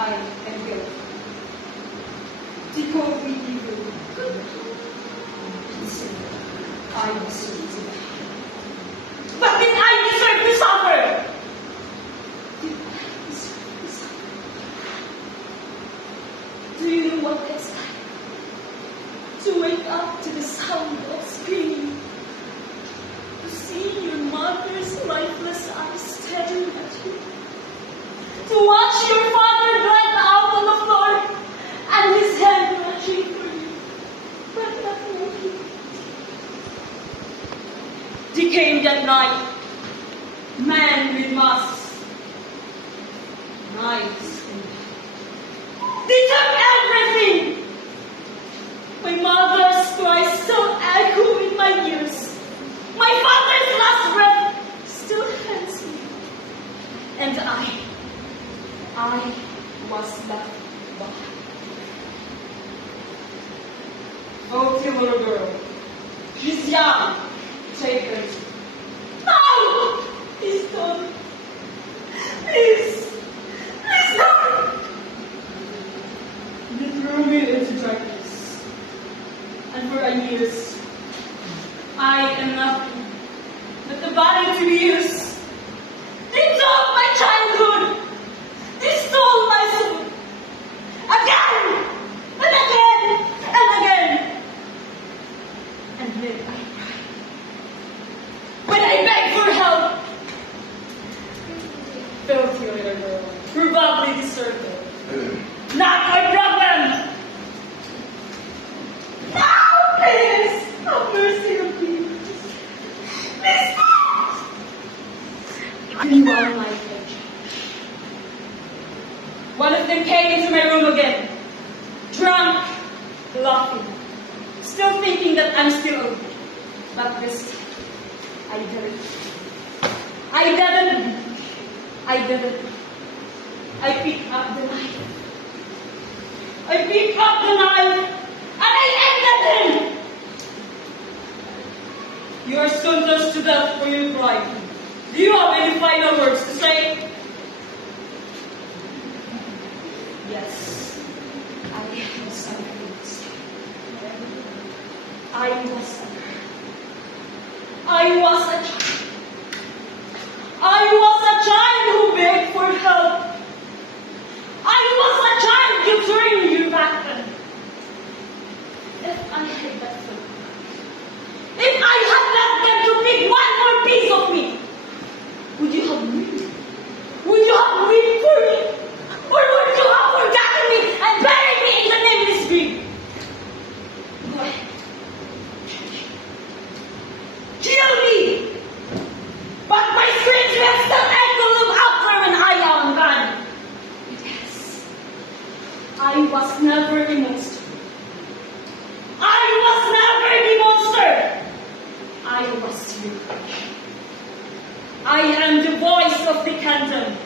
I am guilty. Decode me evil. Consider, I deserve to die. But did I deserve to suffer? Did I deserve to suffer? Do you know what it's like to wake up to the sound of screaming? To see your mother's lifeless eyes staring at you? To watch your father dragged out on the floor and his head clutching for you, but not moving? Decayed at night, men with masks, knives. They took everything. My mother's cries still echo in my ears. My father's last breath still haunts me. And I was left behind. Oh, dear little girl. She's young. Take her. No! Please don't. Please. Please don't. They threw me into darkness. And for years, I am nothing but the body to be used. They took my childhood. They stole my soul. Again! And again! And again! And then I cried. When I begged for help, filthy little girl, probably deserved it. Not my problem! Now, please, have mercy on me. Please don't! You are my judge. One of them came into my room again, drunk, laughing, still thinking that I'm still okay. But this time, I didn't. I picked up the knife. And I ended him. You are sentenced to death for your crime. Do you have any final words to say? Yes, I have something to say. I was a child. I was a child who begged for help. I was a child you turned your back on. If I had that food, if I had let them to pick one more piece of me, would you have wept? Would you have wept for me? Or would you have forgotten me and buried me in the nameless grave? Go ahead. Kill me! But my screams will still echo look after when I am gone. Yes, I was never a monster. I was never the monster. I was you. I am the voice of the kingdom.